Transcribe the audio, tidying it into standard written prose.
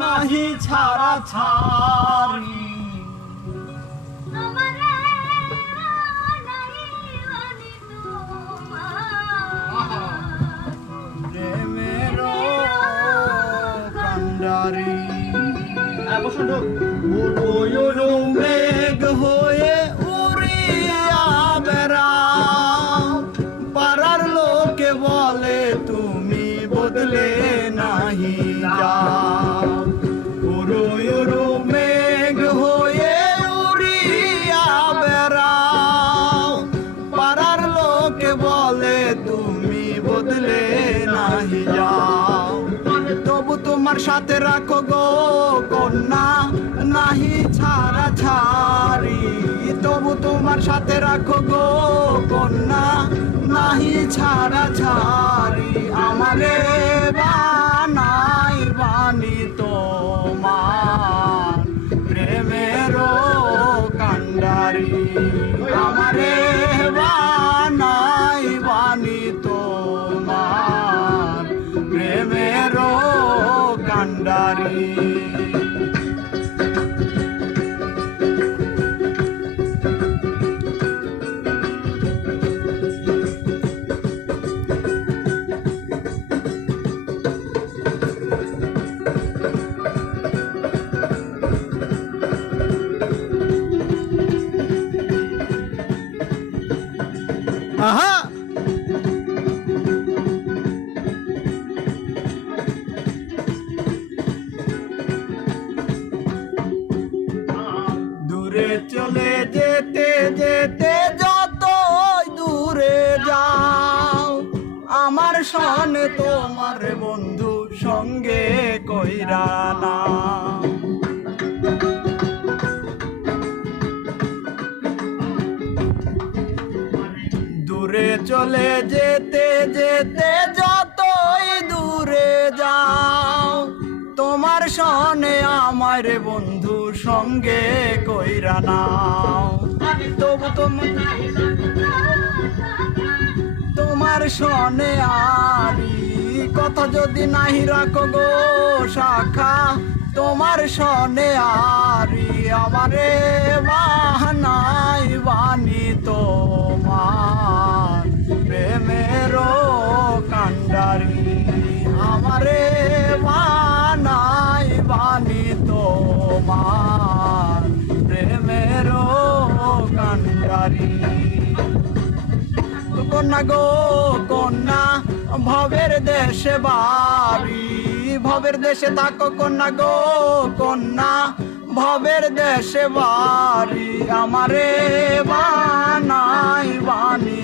নাহি ছাড়া ছাড়ি প্রেমের কান্ডারি মেঘ হয়ে উড়িয়া বেড়াও পাড়ার লোকে বলে তুমি বদলে নাহি যাও উড়ো মেঘ হয়ে উড়িয়া বেড়াও পাড়ার লোকে বলে তুমি বদলে নাহি যাও তবু তোমার সাথে রাখো গো কন্যা নাহি ছাড়া ছাড়ি তবু তোমার সাথে রাখো গো কন্যা নাহি ছাড়া ছাড়ি আমারে বানাই বানি তোমার প্রেমের কান্ডারি আমারে বানাই বানি তোমার প্রেমের কান্ডারি আহা দূরে চলে যেতে যেতে যতই দূরে যাও আমার সনে তোমার বন্ধু সঙ্গে কইরা না দূরে চলে যেতে যেতে যতই দূরে যাও তোমার সনে আমার বন্ধু সঙ্গে কইরা নাও তবু তোমার সনে আরি কথা যদি নাহি রাখো গো শাখা তোমার সনে আরি আমারে বাহানাই বানি তোমার প্রেমের কান্ডারি আমারে বানাই বানি তোমার প্রেমের কান্ডারি কন্যা গো কন্যা ভবের দেশে বাড়ি ভবের দেশে থাকো কন্যা গো কন্যা ভবের দেশে বাড়ি আমারে বানাই বানি